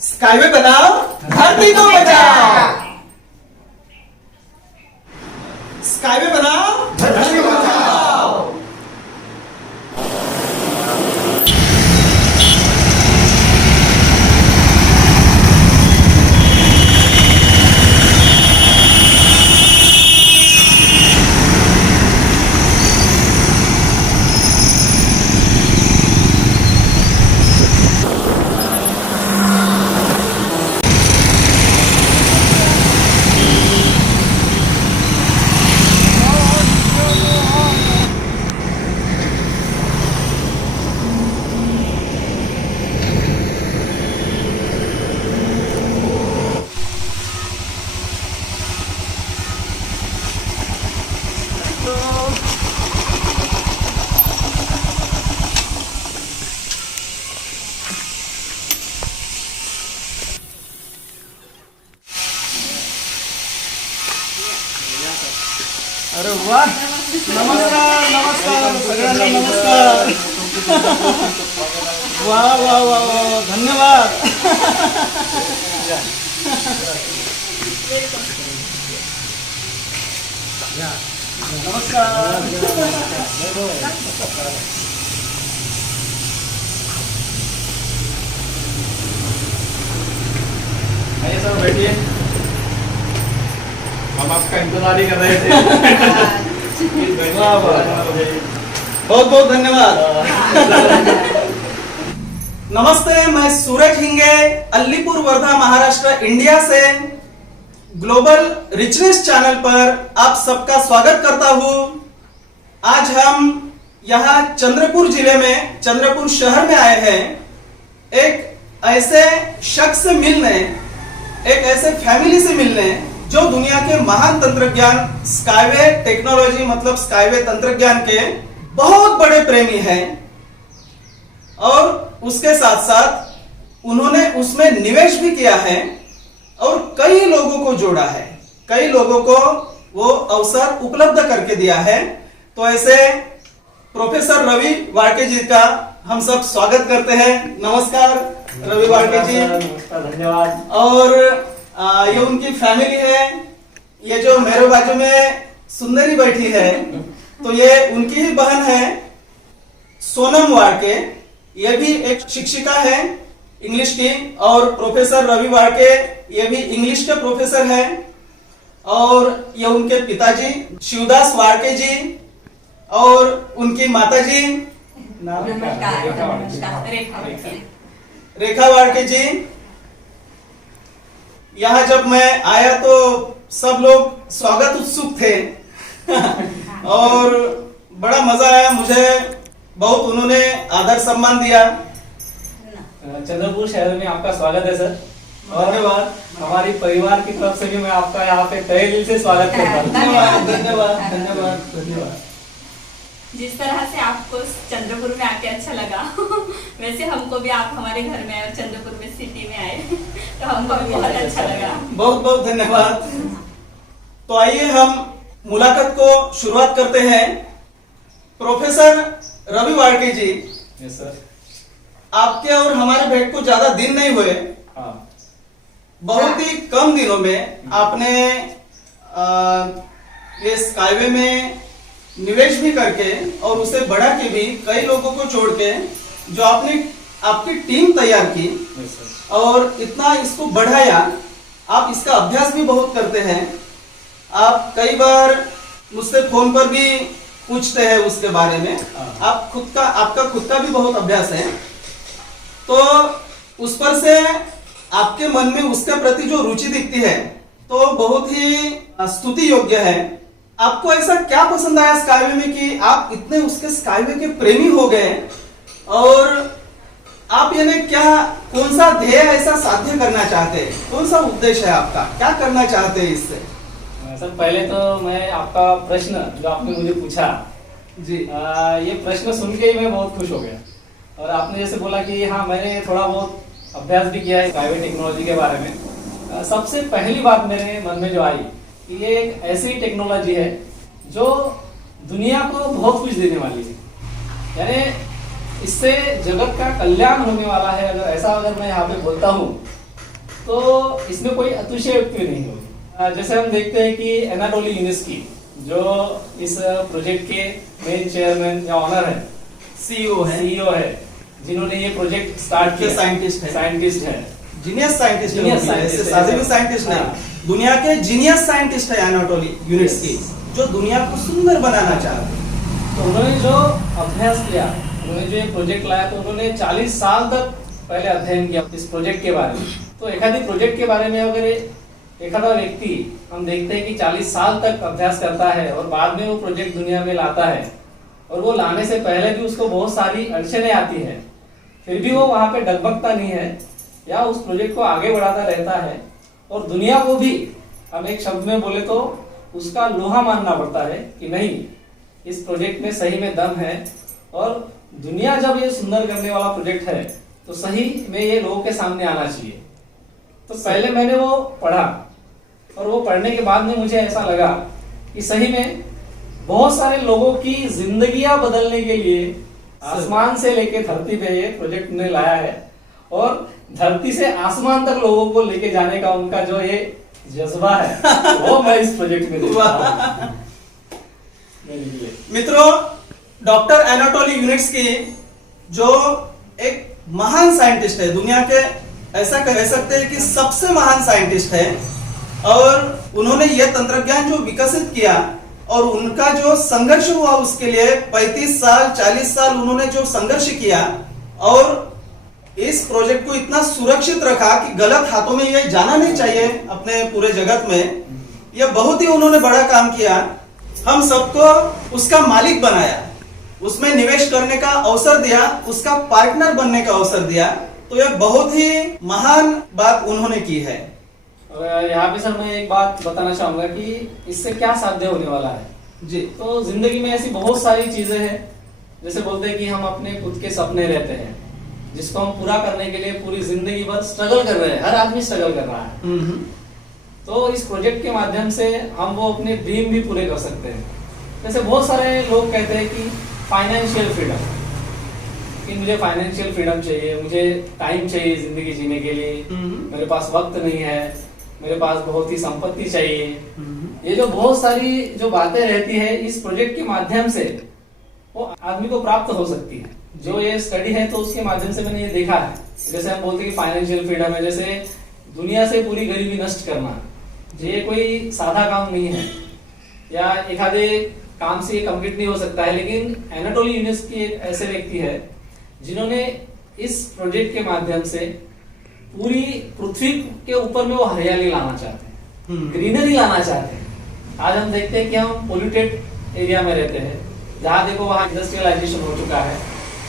Skyway बनाओ, धरती को बचाओ। स्काईवे बनाओ, धरती को बचाओ। अरे वाह, नमस्कार नमस्कार सगळ्यांना नमस्कार। वाह वाह वाह वाह, धन्यवाद। नमस्कार। आइए सर बैठिए, हम आपका इंतजार ही कर रहे थे। वाह वाह, बहुत बहुत धन्यवाद। नमस्ते, मैं सूरज हिंगे, अलीपुर वर्धा महाराष्ट्र इंडिया से ग्लोबल रिचनेस चैनल पर आप सबका स्वागत करता हूं। आज हम यहाँ चंद्रपुर जिले में, चंद्रपुर शहर में आए हैं एक ऐसे शख्स से मिलने, एक ऐसे फैमिली से मिलने जो दुनिया के महान तंत्रज्ञान स्काईवे टेक्नोलॉजी मतलब स्काईवे तंत्रज्ञान के बहुत बड़े प्रेमी हैं और उसके साथ साथ उन्होंने उसमें निवेश भी किया है और कई लोगों को जोड़ा है, कई लोगों को वो अवसर उपलब्ध करके दिया है। तो ऐसे प्रोफेसर रवि वाड़के जी का हम सब स्वागत करते हैं। नमस्कार रवि वाड़के जी। धन्यवाद। और ये उनकी फैमिली है। ये जो मेरे बाजू में सुंदरी बैठी है तो ये उनकी ही बहन है सोनम वाड़के। ये भी एक शिक्षिका है इंग्लिश की। और प्रोफेसर रवि वाड़के ये भी इंग्लिश के प्रोफेसर है। और ये उनके पिताजी शिवदास वाड़के जी और उनकी माताजी रेखा वाड़के जी। यहाँ जब मैं आया तो सब लोग स्वागत उत्सुक थे और बड़ा मजा आया मुझे, बहुत उन्होंने आदर सम्मान दिया। चंद्रपुर शहर में आपका स्वागत है सर। धन्यवाद। हमारी परिवार की तरफ से भी मैं आपका यहाँ पे तहे दिल से स्वागत करता हूँ। धन्यवाद धन्यवाद धन्यवाद धन्यवाद। जिस तरह से आपको चंद्रपुर में आके अच्छा लगा वैसे हमको भी आप हमारे घर में आए, चंद्रपुर में सिटी में आए तो हमको भी बहुत अच्छा लगा। बहुत बहुत धन्यवाद। तो आइए हम मुलाकात को शुरुआत करते हैं। प्रोफेसर रवि वाड़के जी, यस सर। आपके और हमारे भेंट को ज्यादा दिन नहीं हुए। हाँ। बहुत ही कम दिनों में आपने ये स्काईवे में निवेश भी करके और उसे बढ़ा के भी कई लोगों को छोड़ के जो आपने आपकी टीम तैयार की यस सर। और इतना इसको बढ़ाया। आप इसका अभ्यास भी बहुत करते हैं। आप कई बार मुझसे फोन पर भी पूछते हैं उसके बारे में। आप आपका खुद का भी बहुत अभ्यास है। तो उस पर से आपके मन में उसके प्रति जो रुचि दिखती है तो बहुत ही स्तुति योग्य है। आपको ऐसा क्या पसंद आया स्काईवे में कि आप इतने उसके स्काईवे के प्रेमी हो गए और आप यानी क्या, कौन सा ध्येय ऐसा साध्य करना चाहते हैं? कौन सा उद्देश्य है आपका, क्या करना चाहते हैं इससे? सर पहले तो मैं आपका प्रश्न जो आपने मुझे पूछा जी, ये प्रश्न सुन के ही मैं बहुत खुश हो गया। और आपने जैसे बोला कि हाँ मैंने थोड़ा बहुत अभ्यास भी किया है स्काईवे टेक्नोलॉजी के बारे में। सबसे पहली बात मेरे मन में जो आई कि ये एक ऐसी टेक्नोलॉजी है जो दुनिया को बहुत कुछ देने वाली है, यानी इससे जगत का कल्याण होने वाला है। अगर मैं यहाँ पे बोलता हूँ तो इसमें कोई अतिशयोक्ति नहीं होगी। जैसे हम देखते हैं कि एनाटोली यूनिस्की जो इस प्रोजेक्ट के मेन चेयरमैन या ऑनर है, सीईओ है, जिन्होंने ये प्रोजेक्ट स्टार्ट किया, साइंटिस्ट है, जीनियस साइंटिस्ट है, Genius scientist ऐसे है, सादे भी ऐसे- साइंटिस्ट नहीं, हाँ। दुनिया के जीनियस साइंटिस्ट है एनाटोली यूनिट्स्की, जो दुनिया को सुंदर बनाना चाहते हैं। तो उन्होंने जो अभ्यास किया, उन्होंने जो ये प्रोजेक्ट लाया, तो उन्होंने 40 साल तक पहले अध्ययन किया इस प्रोजेक्ट के बारे में। तो एखादी प्रोजेक्ट के बारे में अगर एखादा व्यक्ति हम देखते हैं कि 40 साल तक अभ्यास करता है और बाद में वो प्रोजेक्ट दुनिया में लाता है, और वो लाने से पहले भी उसको बहुत सारी अड़चनें आती है, फिर भी वो वहां पे डगमगता नहीं है या उस प्रोजेक्ट को आगे बढ़ाता रहता है, और दुनिया को भी हम एक शब्द में बोले तो उसका लोहा मानना पड़ता है कि नहीं, इस प्रोजेक्ट में सही में दम है, और दुनिया जब ये सुंदर करने वाला प्रोजेक्ट है तो सही में ये लोगों के सामने आना चाहिए। तो पहले मैंने वो पढ़ा, और वो पढ़ने के बाद में मुझे ऐसा लगा कि सही में बहुत सारे लोगों की जिंदगियां बदलने के लिए आसमान से लेके धरती पे ये प्रोजेक्ट ने लाया है, और धरती से आसमान तक लोगों को लेके जाने का उनका जो ये जज्बा है वो मैं इस प्रोजेक्ट में देखता हूं। मेरे लिए। मित्रों, डॉक्टर एनाटोली यूनिट्स्की जो एक महान साइंटिस्ट है, दुनिया के ऐसा कह सकते हैं कि सबसे महान साइंटिस्ट है, और उन्होंने यह तंत्रज्ञान जो विकसित किया और उनका जो संघर्ष हुआ उसके लिए 35 साल 40 साल उन्होंने जो संघर्ष किया, और इस प्रोजेक्ट को इतना सुरक्षित रखा कि गलत हाथों में ये जाना नहीं चाहिए अपने पूरे जगत में। यह बहुत ही उन्होंने बड़ा काम किया, हम सबको उसका मालिक बनाया, उसमें निवेश करने का अवसर दिया, उसका पार्टनर बनने का अवसर दिया। तो यह बहुत ही महान बात उन्होंने की है। और यहाँ पे सर मैं एक बात बताना चाहूंगा कि इससे क्या साध्य होने वाला है जी। तो जिंदगी में ऐसी बहुत सारी चीजें हैं, जैसे बोलते हैं कि हम अपने खुद के सपने रहते हैं जिसको हम पूरा करने के लिए पूरी जिंदगी भर स्ट्रगल कर रहे हैं, हर आदमी स्ट्रगल कर रहा है। तो इस प्रोजेक्ट के माध्यम से हम वो अपने ड्रीम भी पूरे कर सकते हैं। जैसे बहुत सारे लोग कहते हैं कि फाइनेंशियल फ्रीडम, कि मुझे फाइनेंशियल फ्रीडम चाहिए, मुझे टाइम चाहिए जिंदगी जीने के लिए, मेरे पास वक्त नहीं है, मेरे पास बहुत ही संपत्ति चाहिए। ये जो बहुत सारी जो बातें रहती है इस प्रोजेक्ट के माध्यम से वो आदमी को प्राप्त हो सकती है। जो ये स्टडी है तो उसके माध्यम से मैंने ये देखा है। जैसे हम बोलते हैं कि फाइनेंशियल फ्रीडम है, जैसे दुनिया से पूरी गरीबी नष्ट करना, ये कोई सादा काम नहीं है, या एक आधे काम से ये कंप्लीट नहीं हो सकता है। लेकिन एनाटोली यूनिस्की एक ऐसे व्यक्ति है जिन्होंने इस प्रोजेक्ट के माध्यम से पूरी पृथ्वी के ऊपर में वो हरियाली लाना चाहते हैं, ग्रीनरी लाना चाहते हैं। आज हम देखते हैं कि हम पोल्यूटेड एरिया में रहते हैं, जहां देखो वहां इंडस्ट्रियलाइजेशन हो चुका है,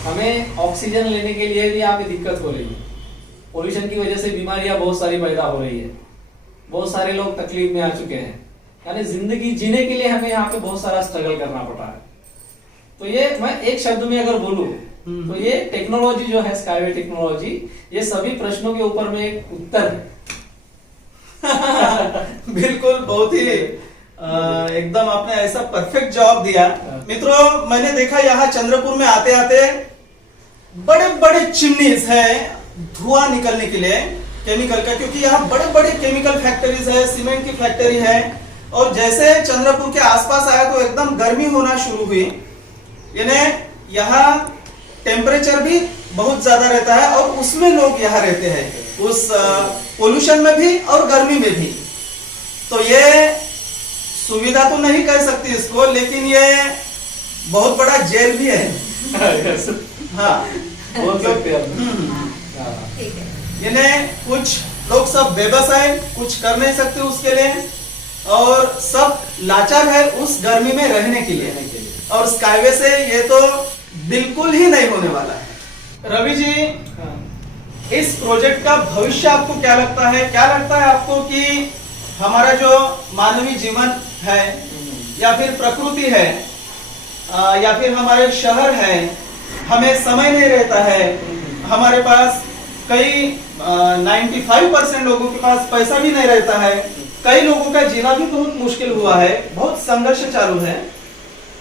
हमें ऑक्सीजन लेने के लिए भी यहाँ पे दिक्कत हो रही है, पोल्यूशन की वजह से बीमारियां बहुत सारी पैदा हो रही है, बहुत सारे लोग तकलीफ में आ चुके हैं, यानी जिंदगी जीने के लिए हमें यहाँ पे बहुत सारा स्ट्रगल करना पड़ रहा है। तो ये मैं एक शब्द में अगर बोलूं तो ये टेक्नोलॉजी जो है, स्काईवे टेक्नोलॉजी, ये सभी प्रश्नों के ऊपर में एक उत्तर है। बिल्कुल, बहुत ही एकदम आपने ऐसा परफेक्ट जवाब दिया। मित्रों, मैंने देखा यहाँ चंद्रपुर में आते आते बड़े बड़े चिमनीज है धुआं निकलने के लिए केमिकल का, क्योंकि यहाँ बड़े बड़े केमिकल फैक्ट्रीज है, सीमेंट की फैक्ट्री है, और जैसे चंद्रपुर के आसपास आया तो एकदम गर्मी होना शुरू हुई। यानी यहाँ टेम्परेचर भी बहुत ज्यादा रहता है और उसमें लोग यहाँ रहते हैं, उस पोल्यूशन में भी और गर्मी में भी। तो ये सुविधा तो नहीं कह सकती इसको, लेकिन ये बहुत बड़ा जेल भी है। हाँ, बोल सकते हैं। ठीक है। यानी कुछ लोग सब बेबस है, कुछ कर नहीं सकते उसके लिए, और सब लाचार है उस गर्मी में रहने के लिए। और स्काईवे से ये तो बिल्कुल ही नहीं होने वाला है। रवि जी, इस प्रोजेक्ट का भविष्य आपको क्या लगता है? क्या लगता है आपको कि हमारा जो मानवीय जीवन है या फिर प्रकृति है या फिर हमारे शहर है, हमें समय नहीं रहता है, हमारे पास कई 95% लोगों के पास पैसा भी नहीं रहता है, कई लोगों का जीना भी बहुत मुश्किल हुआ है, बहुत संघर्ष चालू है।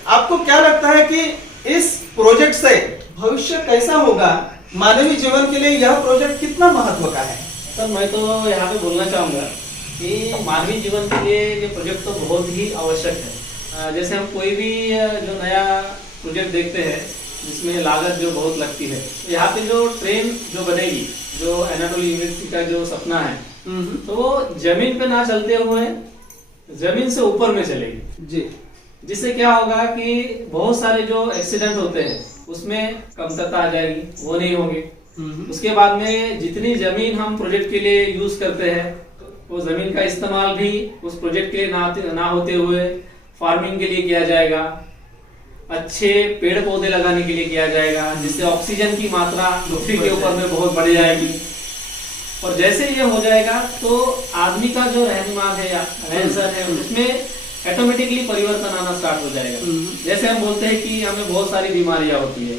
आपको क्या लगता है कि इस प्रोजेक्ट से भविष्य कैसा होगा? मानवीय जीवन के लिए यह प्रोजेक्ट कितना महत्व का है? सर मैं तो यहाँ पे बोलना चाहूँगा कि मानवीय जीवन के लिए ये प्रोजेक्ट तो बहुत ही आवश्यक है। जैसे हम कोई भी जो नया प्रोजेक्ट देखते हैं जिसमें लागत जो बहुत लगती है, तो यहाँ पे जो ट्रेन जो बनेगी, जो एनाटोली यूनिवर्सिटी का जो सपना है, तो वो जमीन पे ना चलते हुए जमीन से ऊपर में चलेगी जी। जिससे क्या होगा कि बहुत सारे जो एक्सीडेंट होते हैं उसमें कमतरता आ जाएगी, वो नहीं होंगे। उसके बाद में जितनी जमीन हम प्रोजेक्ट के लिए यूज करते हैं वो जमीन का इस्तेमाल भी उस प्रोजेक्ट के ना होते हुए फार्मिंग के लिए किया जाएगा, अच्छे पेड़ पौधे लगाने के लिए किया जाएगा, जिससे ऑक्सीजन की मात्रा पृथ्वी के ऊपर में बहुत बढ़ जाएगी। और जैसे ये हो जाएगा तो आदमी का जो रहनुमान है या रहन सहन है उसमें ऑटोमेटिकली परिवर्तन आना स्टार्ट हो जाएगा। जैसे हम बोलते हैं कि हमें बहुत सारी बीमारियां होती है,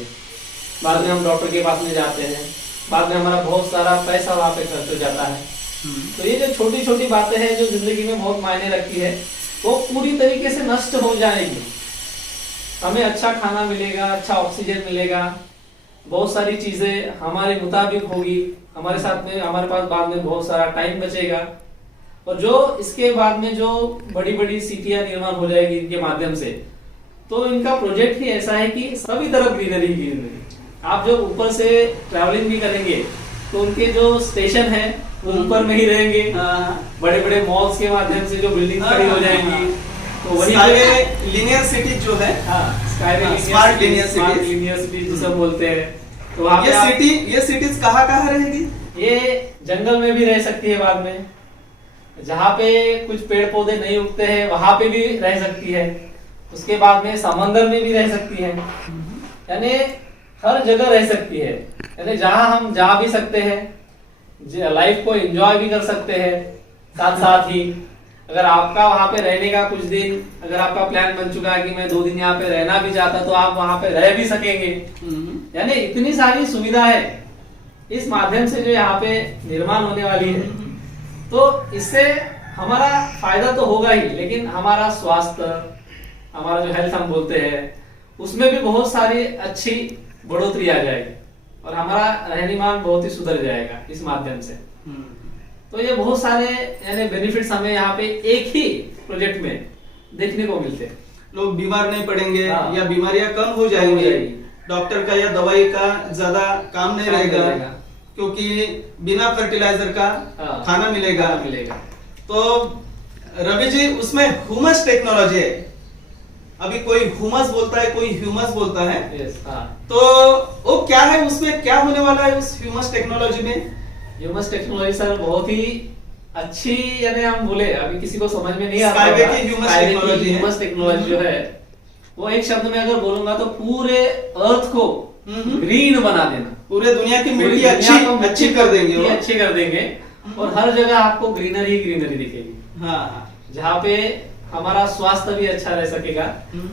बाद में हम डॉक्टर के पास में जाते हैं, बाद में हमारा बहुत सारा पैसा वहां पे खर्च हो जाता है। तो ये जो छोटी छोटी बातें हैं जो जिंदगी में बहुत मायने रखती है वो पूरी तरीके से नष्ट हो जाएगी। हमें अच्छा खाना मिलेगा, अच्छा ऑक्सीजन मिलेगा, बहुत सारी चीजें हमारे मुताबिक होगी, हमारे साथ में हमारे पास बाद में बहुत सारा टाइम बचेगा। और जो इसके बाद में जो बड़ी बड़ी सिटियां निर्माण हो जाएगी इनके माध्यम से, तो इनका प्रोजेक्ट ही ऐसा है कि सभी तरफ ग्रीनरी ग्रीनरी। आप जब ऊपर से ट्रैवलिंग भी करेंगे तो उनके जो स्टेशन है वो ऊपर में ही रहेंगे, बड़े बड़े मॉल्स के माध्यम से जो बिल्डिंग खड़ी हो जाएंगी, तो वही लीनियर सिटी जो है, स्मार्ट लीनियर सिटी जिसे बोलते हैं। तो वहाँ पे ये सिटीज कहाँ रहेगी? ये जंगल में भी रह सकती है, बाद में जहाँ पे कुछ पेड़ पौधे नहीं उगते हैं वहां पे भी रह सकती है, उसके बाद में समंदर में भी रह सकती है, यानी हर जगह रह सकती है। यानी जहाँ हम जा भी सकते हैं, लाइफ को एंजॉय भी कर सकते हैं, साथ साथ ही अगर आपका वहां पे रहने का कुछ दिन, अगर आपका प्लान बन चुका है कि मैं 2 दिन यहाँ पे रहना भी चाहता तो आप वहां पे रह भी सकेंगे। यानी इतनी सारी सुविधा है इस माध्यम से जो यहाँ पे निर्माण होने वाली है। तो इससे हमारा फायदा तो होगा ही, लेकिन हमारा स्वास्थ्य, हमारा जो हेल्थ हम बोलते हैं, उसमें भी बहुत सारी अच्छी बढ़ोतरी आ जाएगी और हमारा रहनीमान बहुत ही सुधर जाएगा इस माध्यम से। तो ये बहुत सारे यानी बेनिफिट्स हमें यहाँ पे एक ही प्रोजेक्ट में देखने को मिलते हैं। लोग बीमार नहीं पड़ेंगे, या बीमारियां कम हो जाएंगी, डॉक्टर का या दवाई का ज्यादा काम नहीं रहेगा, क्योंकि बिना फर्टिलाइजर का खाना मिलेगा। तो रवि जी, उसमें ह्यूमस टेक्नोलॉजी है, अभी कोई ह्यूमस बोलता है, कोई ह्यूमस बोलता है। तो वो क्या है, उसमें क्या होने वाला है उस ह्यूमस टेक्नोलॉजी में? ह्यूमस टेक्नोलॉजी सर बहुत ही अच्छी, यानी हम बोले अभी किसी को समझ में नहीं आता। ह्यूमस टेक्नोलॉजी जो है वो एक शब्द में अगर बोलूंगा तो पूरे अर्थ को ग्रीन बना देना, पूरे दुनिया की मिट्टी अच्छी कर देंगे, और हर जगह आपको ग्रीनरी ग्रीनरी दिखेगी। हाँ, जहाँ पे हमारा स्वास्थ्य भी अच्छा रह सकेगा,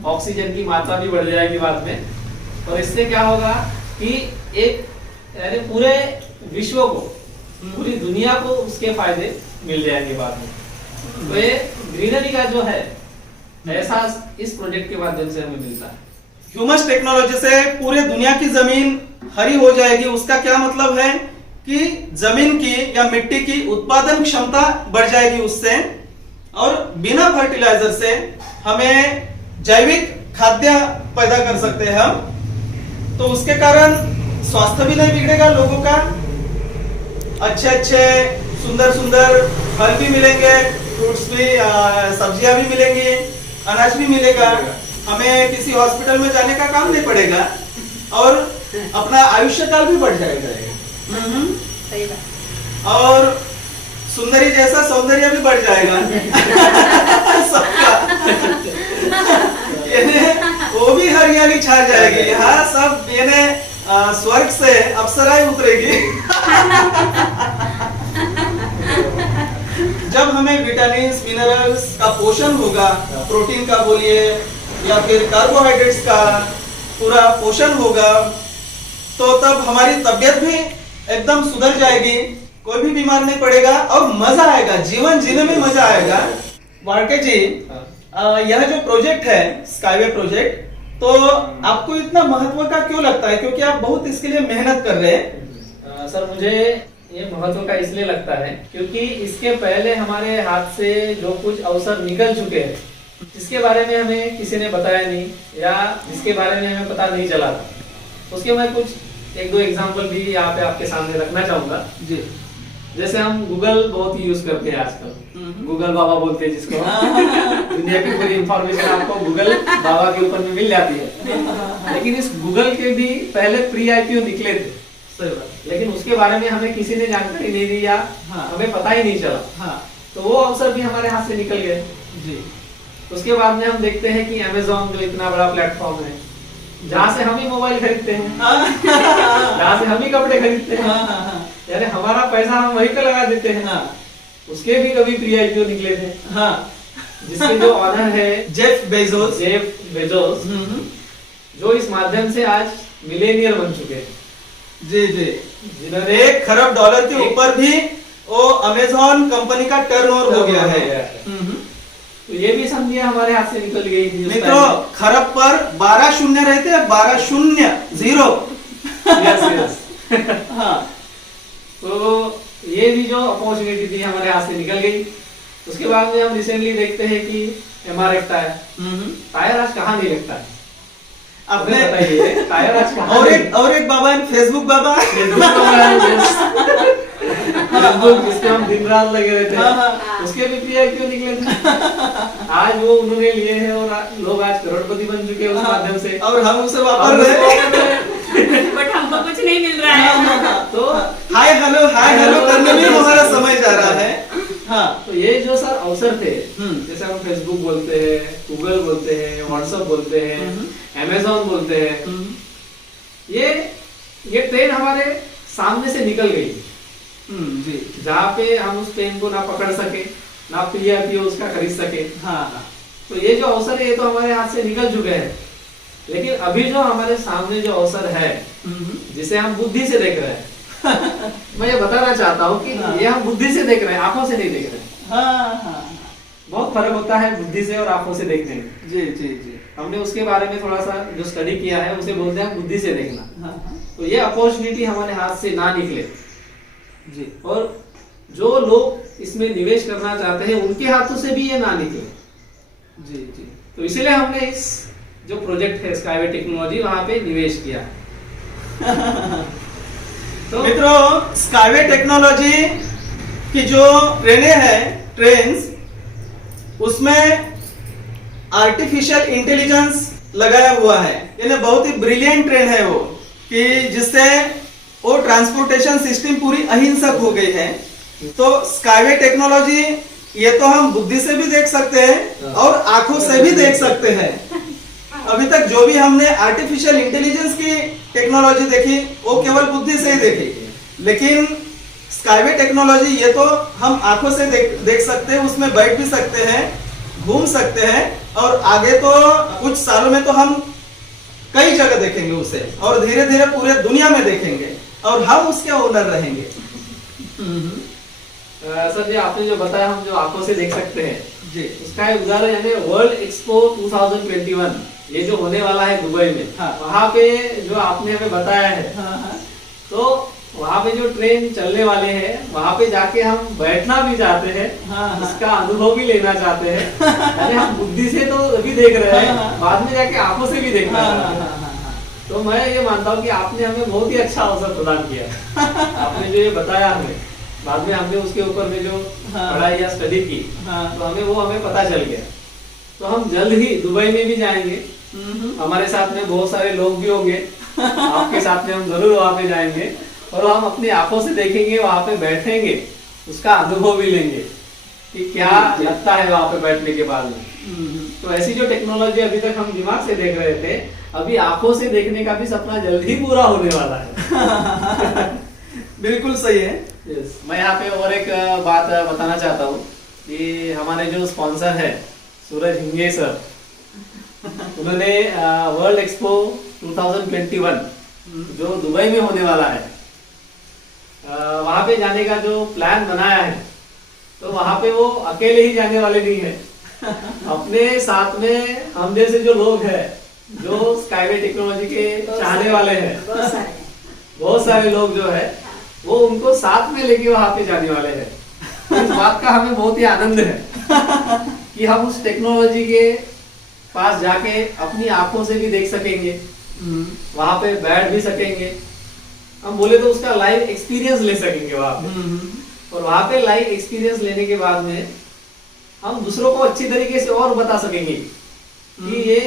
ऑक्सीजन की मात्रा भी बढ़ जाएगी बाद में, और इससे क्या होगा कि एक यानी पूरे विश्व को, पूरी दुनिया को उसके फायदे मिल जाएंगे बाद में। तो ये ग्रीनरी का जो है एहसास इस प्रोजेक्ट के माध्यम से हमें मिलता है। ह्यूमस टेक्नोलॉजी से पूरे दुनिया की जमीन हरी हो जाएगी। उसका क्या मतलब है कि जमीन की या मिट्टी की उत्पादन क्षमता बढ़ जाएगी उससे, और बिना फर्टिलाइजर से हमें जैविक खाद्य पैदा कर सकते हैं हम। तो उसके कारण स्वास्थ्य भी नहीं बिगड़ेगा लोगों का, अच्छे सुंदर फल भी मिलेंगे, फ्रूट्स भी, सब्जियां भी मिलेंगी, अनाज भी मिलेगा, हमें किसी हॉस्पिटल में जाने का काम नहीं पड़ेगा, और अपना आयुष्य काल भी बढ़ जाएगा। सही बात। और सुंदरी जैसा सौंदर्य भी बढ़ जाएगा सबका, वो भी हरियाली छा जाएगी। यहाँ सब स्वर्ग से अप्सराएं उतरेगी। जब हमें विटामिन्स, मिनरल्स का पोषण होगा, प्रोटीन का बोलिए या फिर कार्बोहाइड्रेट्स का पूरा पोषण होगा, तो तब हमारी तबीयत भी एकदम सुधर जाएगी, कोई भी बीमार नहीं पड़ेगा और मजा आएगा, जीवन जीने में मजा आएगा। वारके जी, यह जो प्रोजेक्ट है स्काईवे प्रोजेक्ट, तो आपको इतना महत्व का क्यों लगता है? क्योंकि आप बहुत इसके लिए मेहनत कर रहे हैं। सर मुझे ये महत्व का इसलिए लगता है क्योंकि इसके पहले हमारे हाथ से जो कुछ अवसर निकल चुके हैं, जिसके बारे में हमें किसी ने बताया नहीं या जिसके बारे में हमें पता नहीं चला था, उसके मैं कुछ एक दो एग्जांपल भी यहाँ पे आपके सामने रखना चाहूंगा जी। जैसे हम गूगल बहुत यूज करते हैं आजकल, गूगल बाबा बोलते हैं जिसको दुनिया की पूरी इंफॉर्मेशन आपको गूगल बाबा के ऊपर में मिल जाती है। लेकिन इस गूगल के भी पहले प्री आईपीओ निकले थे, सही बात। लेकिन उसके बारे में हमें किसी ने जानकारी नहीं दी या हमें पता ही नहीं चला। हाँ तो वो अवसर भी हमारे हाथ से निकल गए जी। उसके बाद में हम देखते हैं कि अमेज़न जो इतना बड़ा प्लेटफॉर्म है, जहाँ से हम ही मोबाइल खरीदते हैं, जहाँ से हम ही कपड़े खरीदते हैं, यानी हमारा पैसा हम वहीं पे लगा देते हैं। उसके भी कभी प्री आईपीओ निकले थे, जिसके जो ऑनर है जेफ बेजोस, जो इस माध्यम से आज मिलेनियर बन चुके हैं। जी जी। जिन्होंने $1 खरब के ऊपर भी वो अमेज़न कंपनी का टर्नओवर हो गया है। तो ये भी समझिए हमारे हाथ से निकल गई थी। मित्रों, खरब पर 12 शून्य रहते हैं, 12 शून्य 0। यस। हाँ। तो ये भी जो अपॉर्चुनिटी थी हमारे हाथ से निकल गई। उसके बाद में हम रिसेंटली देखते हैं कि MRF टायर आज कहाँ नहीं लगता है, आपने बताइए टायर आज कहाँ और एक बाबा है, फेसबुक बाबा। जिसके हम दिन रात लगे रहते हैं, उसके भी प्री आईपीओ निकले थे। आज वो उन्होंने लिए हैं और लोग आज करोड़पति बन चुके हैं उस माध्यम से, और हम उसे वापर रहे हैं। बट हमको कुछ नहीं मिल रहा है। तो हाय हेलो करने में हमारा समय जा रहा है। हाँ। तो ये जो सर अवसर थे, जैसे हम फेसबुक बोलते हैं, गूगल बोलते हैं, व्हाट्सएप बोलते हैं, अमेज़न बोलते हैं, ये ट्रेन हमारे सामने से निकल गई जी। जहाँ पे हम उस ट्रेन को ना पकड़ सके, ना प्री आईपीओ उसका खरीद सके। हाँ। तो ये जो अवसर है ये तो हमारे हाथ से निकल चुके हैं, लेकिन अभी जो हमारे सामने जो अवसर है जिसे हम बुद्धि से देख रहे हैं, मैं ये बताना चाहता हूँ कि ये हम बुद्धि से देख रहे हैं, आंखों से नहीं देख रहे हैं। बहुत फर्क होता है बुद्धि से और आंखों से देखने में। जी जी जी। हमने उसके बारे में थोड़ा सा जो स्टडी किया है उसे बोलते हैं बुद्धि से देखना। तो ये अपॉर्चुनिटी हमारे हाथ से ना निकले जी, और जो लोग इसमें निवेश करना चाहते हैं उनके हाथों से भी ये ना निकले। जी जी। तो इसीलिए हमने इस जो प्रोजेक्ट है स्काईवे टेक्नोलॉजी वहां पे निवेश किया। तो मित्रों, स्काईवे टेक्नोलॉजी की जो ट्रेन्स उसमें आर्टिफिशियल इंटेलिजेंस लगाया हुआ है। यानी बहुत ही ब्रिलियंट ट्रेन है वो, कि जिससे वो ट्रांसपोर्टेशन सिस्टम पूरी अहिंसक हो गई है। तो स्काईवे टेक्नोलॉजी ये तो हम बुद्धि से भी देख सकते हैं और आंखों से भी देख सकते हैं। अभी तक जो भी हमने आर्टिफिशियल इंटेलिजेंस की टेक्नोलॉजी देखी वो केवल बुद्धि से ही देखी, लेकिन स्काईवे टेक्नोलॉजी ये तो हम आंखों से देख सकते हैं, उसमें बैठ भी सकते हैं, घूम सकते हैं, और आगे तो कुछ सालों में तो हम कई जगह देखेंगे उसे, और धीरे धीरे पूरे दुनिया में देखेंगे और हम उसके ओनर रहेंगे। सर जी आपने जो बताया हम जो आंखों से देख सकते हैं जी, उसका एक उदाहरण यानी वर्ल्ड एक्सपो 2021 ये जो होने वाला है दुबई में, वहाँ पे जो आपने हमें बताया है, तो वहाँ पे जो ट्रेन चलने वाले हैं वहाँ पे जाके हम बैठना भी चाहते हैं, इसका अनुभव भी लेना चाहते हैं। यानी हम बुद्धि से तो अभी देख रहे हैं, बाद में जाके आंखों से भी देखना चाहते हैं। तो मैं ये मानता हूँ कि आपने हमें बहुत ही अच्छा अवसर प्रदान किया। आपने जो ये बताया हमें, बाद में हमने उसके ऊपर में जो पढ़ाई या स्टडी की, तो हमें पता चल गया। तो हम जल्द ही दुबई में भी जाएंगे, हमारे साथ में बहुत सारे लोग भी होंगे, आपके साथ में हम जरूर वहाँ पे जाएंगे और हम अपनी आंखों से देखेंगे, वहाँ पे बैठेंगे, उसका अनुभव भी लेंगे कि क्या लगता है वहाँ पे बैठने के बाद में। तो ऐसी जो टेक्नोलॉजी अभी तक हम दिमाग से देख रहे थे, अभी आंखों से देखने का भी सपना जल्द ही पूरा होने वाला है। बिल्कुल सही है। यस, मैं यहाँ पे और एक बात बताना चाहता हूँ कि हमारे जो स्पॉन्सर है सूरज हिंगे सर, उन्होंने वर्ल्ड एक्सपो 2021 जो दुबई में होने वाला है, वहां पे जाने का जो प्लान बनाया है, तो वहां पे वो अकेले ही जाने वाले नहीं है, अपने साथ में हम जैसे जो लोग हैं, जो स्काईवे टेक्नोलॉजी के चाहने वाले हैं, बहुत सारे लोग जो है वो उनको साथ में लेके वहां पे जाने वाले हैं। इस बात का हमें बहुत ही आनंद है कि हम उस टेक्नोलॉजी के पास जाके अपनी आंखों से भी देख सकेंगे, वहां पे बैठ भी सकेंगे, हम बोले तो उसका लाइव एक्सपीरियंस ले सकेंगे वहां पे। और वहां पे लाइव एक्सपीरियंस लेने के बाद में हम दूसरों को अच्छी तरीके से और बता सकेंगे कि ये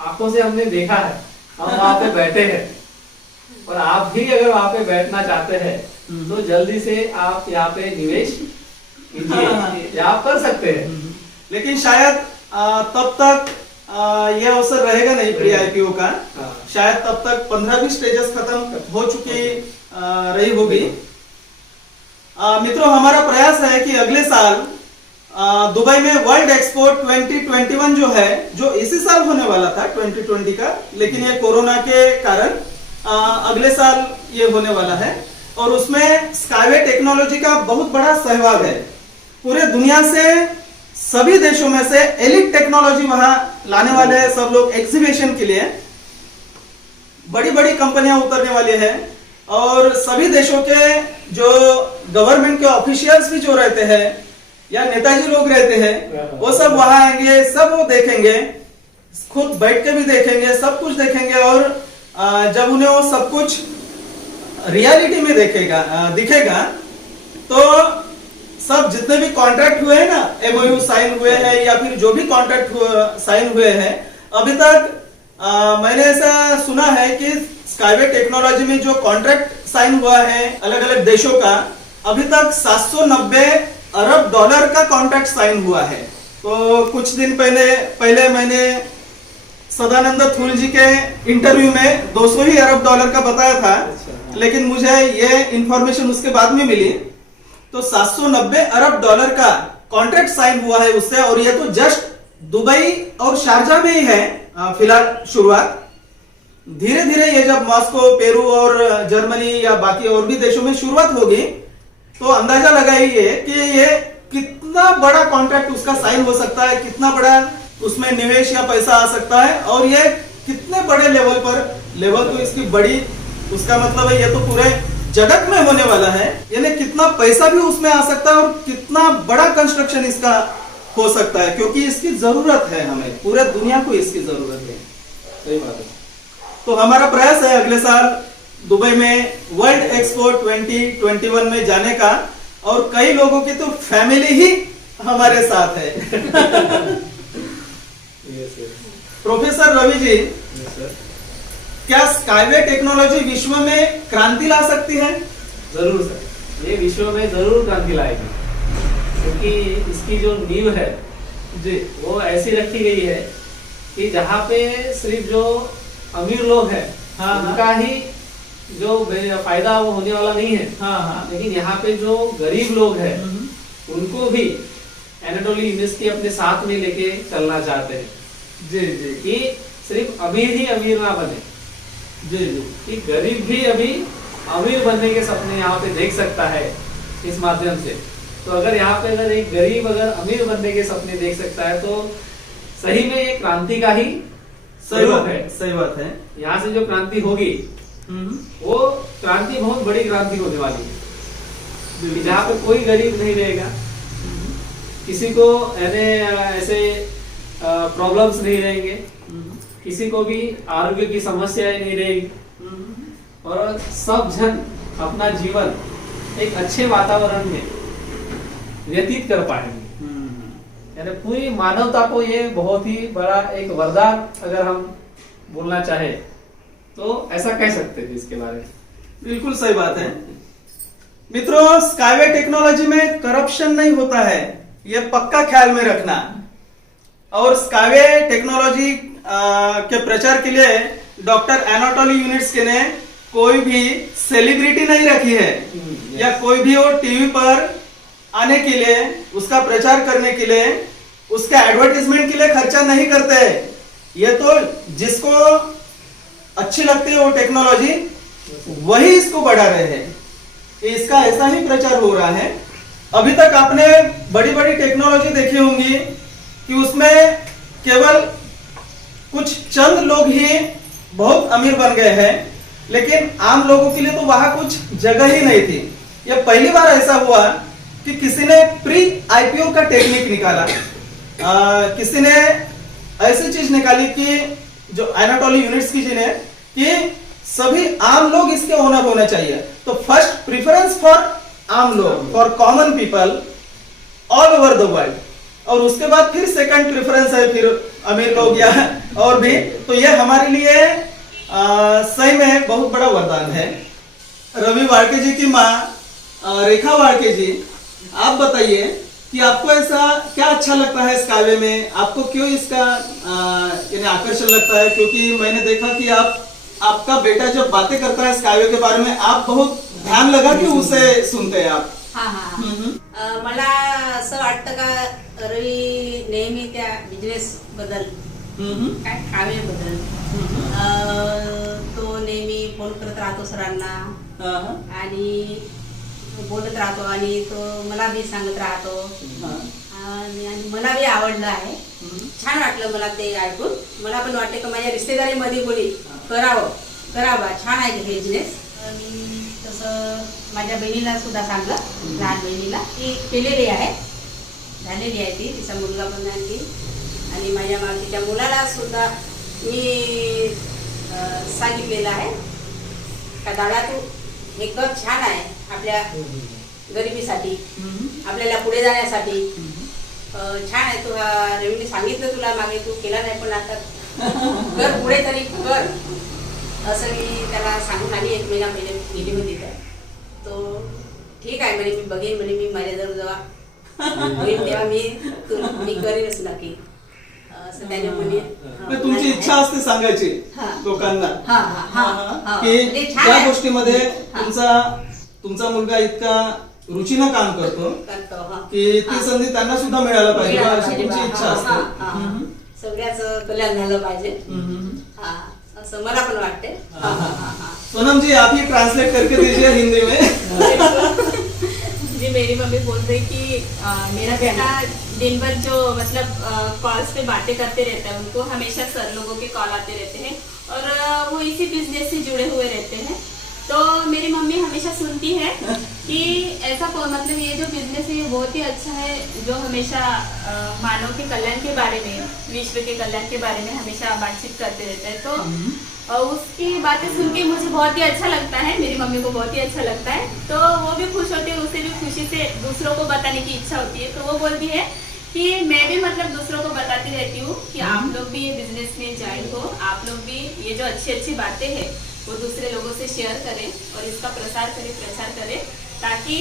आंखों से हमने देखा है, हम वहां पे बैठे हैं। और आप भी अगर वहां पे बैठना चाहते हैं तो जल्दी से आप यहाँ पे निवेश कीजिए, या आप कर सकते हैं। लेकिन शायद तब तक ये अवसर रहेगा नहीं प्री आईपीओ का। शायद तब तक 15-20 स्टेजेस खत्म हो चुकी रही होगी। मित्रों, हमारा प्रयास है कि अगले साल दुबई में वर्ल्ड एक्सपो 2021 जो है, जो इसी साल होने वाला था 2020 का, लेकिन ये कोरोना के कारण अगले साल ये होने वाला है। और उसमें स्काईवे टेक्नोलॉजी का बहुत बड़ा सहभाग है। पूरे दुनिया से सभी देशों में से एलिट टेक्नोलॉजी वहां लाने वाले हैं सब लोग एग्जीबिशन के लिए। बड़ी बड़ी कंपनियां उतरने वाली हैं और सभी देशों के जो गवर्नमेंट के ऑफिशियल्स भी जो रहते हैं या नेताजी लोग रहते हैं, वो सब वहां आएंगे, सब वो देखेंगे, खुद बैठ के भी देखेंगे, सब कुछ देखेंगे। और जब उन्हें वो सब कुछ रियलिटी में दिखेगा तो सब जितने भी कॉन्ट्रैक्ट हुए हैं ना, एमओयू साइन हुए हैं या फिर जो भी कॉन्ट्रैक्ट साइन हुए हैं, अभी तक मैंने ऐसा सुना है कि स्काईवे टेक्नोलॉजी में जो कॉन्ट्रैक्ट साइन हुआ है अलग अलग देशों का, अभी तक 790 अरब डॉलर का कॉन्ट्रैक्ट साइन हुआ है। तो कुछ दिन पहले मैंने सदानंद थूल जी के इंटरव्यू में 200 ही अरब डॉलर का बताया था, लेकिन मुझे ये इंफॉर्मेशन उसके बाद में मिली। तो 790 अरब डॉलर का कॉन्ट्रैक्ट साइन हुआ है उससे। और ये तो जस्ट दुबई और शारजाह में ही है फिलहाल शुरुआत। धीरे धीरे ये जब मॉस्को, पेरू और जर्मनी या बाकी और भी देशों में शुरुआत होगी तो अंदाजा लगाइए कि ये कितना बड़ा कॉन्ट्रैक्ट उसका साइन हो सकता है, कितना बड़ा उसमें निवेश या पैसा आ सकता है, और ये कितने बड़े लेवल तो इसकी बड़ी, उसका मतलब है ये तो पूरे जगत में होने वाला है, यानी कितना पैसा भी उसमें आ सकता है और कितना बड़ा कंस्ट्रक्शन इसका हो सकता है, क्योंकि इसकी जरूरत है, हमें पूरे दुनिया को इसकी जरूरत है। सही बात है। तो हमारा प्रयास है अगले साल दुबई में वर्ल्ड एक्सपो 2021 में जाने का, और कई लोगों की तो फैमिली ही हमारे साथ है। प्रोफेसर रवि जी, क्या स्काईवे टेक्नोलॉजी विश्व में क्रांति ला सकती है? जरूर सर, ये विश्व में जरूर क्रांति लाएगी, क्योंकि इसकी जो नींव है जी वो ऐसी रखी गई है कि जहाँ पे सिर्फ जो अमीर लोग हैं उनका ही जो फायदा वो होने वाला नहीं है, लेकिन यहाँ पे जो गरीब लोग हैं उनको भी एनाटोली यूनिवर्सिटी अपने साथ में लेके चलना चाहते हैं जी जी, कि सिर्फ अमीर ही अमीर ना बने जी जी, कि गरीब भी अभी अमीर बनने के सपने यहाँ पे देख सकता है इस माध्यम से। तो अगर यहाँ पे अगर एक गरीब अगर अमीर बनने के सपने देख सकता है तो सही में ये क्रांति का ही सहयोग है। सही बात है। यहाँ से जो क्रांति होगी वो क्रांति बहुत बड़ी क्रांति होने वाली है, जहाँ पे कोई गरीब नहीं रहेगा, किसी को ऐसे प्रॉब्लम्स नहीं रहेंगे, किसी को भी आरोग्य की समस्याएं नहीं रहेगी, और सब जन अपना जीवन एक अच्छे वातावरण में व्यतीत कर पाएंगे। यानी पूरी मानवता को ये बहुत ही बड़ा एक वरदान अगर हम बोलना चाहे तो ऐसा कह सकते हैं इसके बारे में। बिल्कुल सही बात है। मित्रों, स्काईवे टेक्नोलॉजी में करप्शन नहीं होता है, ये पक्का ख्याल में रखना। और स्काईवे टेक्नोलॉजी के प्रचार के लिए डॉक्टर एनाटोली यूनिट्स्की ने कोई भी सेलिब्रिटी नहीं रखी है, या कोई भी वो टीवी पर आने के लिए, उसका प्रचार करने के लिए, उसका एडवर्टाइजमेंट के लिए खर्चा नहीं करते। ये तो जिसको अच्छी लगती है वो टेक्नोलॉजी वही इसको बढ़ा रहे हैं, इसका ऐसा ही प्रचार हो रहा है। अभी तक आपने बड़ी बड़ी टेक्नोलॉजी देखी होंगी कि उसमें केवल कुछ चंद लोग ही बहुत अमीर बन गए हैं, लेकिन आम लोगों के लिए तो वहां कुछ जगह ही नहीं थी। ये पहली बार ऐसा हुआ कि किसी ने प्री आईपीओ का टेक्निक निकाला, किसी ने ऐसी चीज निकाली कि जो एनाटोली यूनिट्स की चीज है कि सभी आम लोग इसके ओनर होना चाहिए। तो फर्स्ट प्रेफरेंस फॉर आम लोग, for common people all over the world, और उसके बाद फिर सेकंड प्रेफरेंस है फिर अमीर लोग या और भी। तो ये हमारे लिए सही में बहुत बड़ा वरदान है। रवि वाड़के जी की माँ रेखा वाड़के जी, आप बताइए कि आपको ऐसा क्या अच्छा लगता है स्काईवे में, आपको क्यों इसका यानी आकर्षण लगता है? क्योंकि मैंने देखा कि आपका बेटा जब बातें करता है स्काईवे के बारे में, आप बहुत ध्यान लगा कि उसे सुनते हैं आप। मला असं वाटतं का रवी नेहमी त्या बिझनेस बद्दल काय कामेबद्दल तो नेहमी फोन करत राहतो सरांना आणि बोलत राहतो आणि तो मला बी सांगत राहतो आणि मला बी आवडलं आहे. छान वाटलं मला ते ऐकून. मला पण वाटते की माझ्या रिश्तेदारीमध्ये कोणी करावा छान आहे हे बिझनेस. आणि तसं माझ्या बहिणीला सुद्धा सांगलं, लहान बहिणीला ती केलेली आहे, झालेली आहे ती, तिचा मुलगा पण आहे आणि माझ्या मावशीच्या मुलाला सुद्धा मी सांगितलेलं आहे का दादा तू हे कर, छान आहे आपल्या गरिबीसाठी, आपल्याला पुढे जाण्यासाठी छान आहे. तू रवीने सांगितलं तुला मागे, तू केला नाही पण आता कर, पुढे तरी कर असं मी त्याला सांगून आली. 1 महिना पहिले गेली होती तर तो ठीक आहे म्हणे, मी बघेन म्हणे, मी माझ्याजवळ जेव्हा होईल तेव्हा मी करेनच नक्की असं त्याने म्हणे. तुमची इच्छा असते सांगायची लोकांना की ज्या गोष्टीमध्ये तुमचा मुलगा इतका रुचीनं काम करतो की ती संधी त्यांना सुद्धा मिळायला पाहिजे, अशी तुमची इच्छा असते. सगळ्याच कल्याण झालं पाहिजे असं मला पण वाटते. सोनम जी, आप ये ट्रांसलेट करके दीजिए हिंदी में. जी मेरी मम्मी बोल रही कि मेरा बेटा दिन भर जो मतलब कॉल्स पे बातें करते रहता है, उनको हमेशा सर लोगों के कॉल आते रहते हैं और वो इसी बिजनेस से जुड़े हुए रहते हैं. तो मेरी मम्मी हमेशा सुनती है कि ऐसा मतलब ये जो बिजनेस है ये बहुत ही अच्छा है, जो हमेशा मानव के कल्याण के बारे में, विश्व के कल्याण के बारे में हमेशा बातचीत करते रहता है. तो उसकी बातें सुन के मुझे बहुत ही अच्छा लगता है, मेरी मम्मी को बहुत ही अच्छा लगता है. तो वो भी खुश होती है, उसे भी खुशी से दूसरों को बताने की इच्छा होती है. तो वो बोलती है कि मैं भी मतलब दूसरों को बताती रहती हूँ कि आप लोग भी ये बिजनेस में ज्वाइन हो, आप लोग भी ये जो अच्छी अच्छी बातें हैं वो दूसरे लोगों से शेयर करें और इसका प्रसार करें ताकि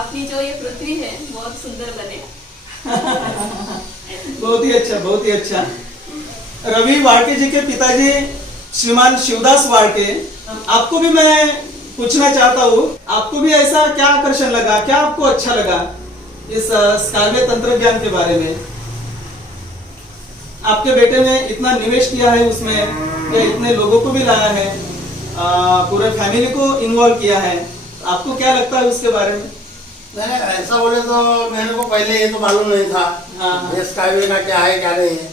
अपनी जो ये पृथ्वी है बहुत सुंदर बने. बहुत ही अच्छा, बहुत ही अच्छा. रवि वाड़के जी के पिताजी श्रीमान शिवदास वाड़के, आपको भी मैं पूछना चाहता हूँ, आपको भी ऐसा क्या आकर्षण लगा, क्या आपको अच्छा लगा इस स्काईवे तंत्रज्ञान के बारे में? आपके बेटे ने इतना निवेश किया है उसमें, या इतने लोगों को भी लाया है, पूरे फैमिली को इन्वॉल्व किया है, आपको क्या लगता है उसके बारे में? नहीं, ऐसा बोले तो मेरे को पहले ये तो मालूम नहीं था ये स्काईवे का क्या है क्या नहीं है.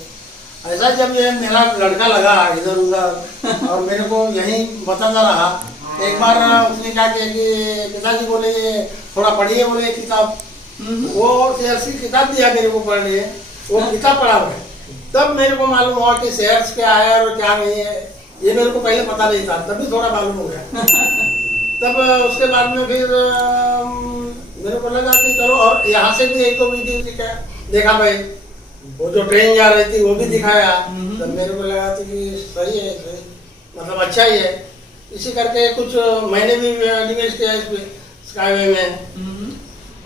ऐसा जब ये मेरा लड़का लगा इधर उधर और मेरे को यही बताता रहा. एक बार उसने क्या किया कि पिताजी बोले थोड़ा पढ़िए, बोले किताब, वो ऐसी किताब दिया मेरे को पढ़ने, वो किताब पढ़ा हुआ है. तब मेरे को मालूम हुआ कि शेयर्स क्या है और क्या नहीं है, ये मेरे को पहले पता नहीं था, तभी थोड़ा मालूम हो गया. तब उसके बाद में फिर मेरे को लगा कि चलो, और यहाँ से भी 1-2 वीडियो देखा भाई, वो जो ट्रेन जा रही थी वो भी दिखाया. तब मेरे को लगा था कि सही है, मतलब अच्छा ही है. इसी करके कुछ मैंने भी निवेश किया इसमें स्काईवे में.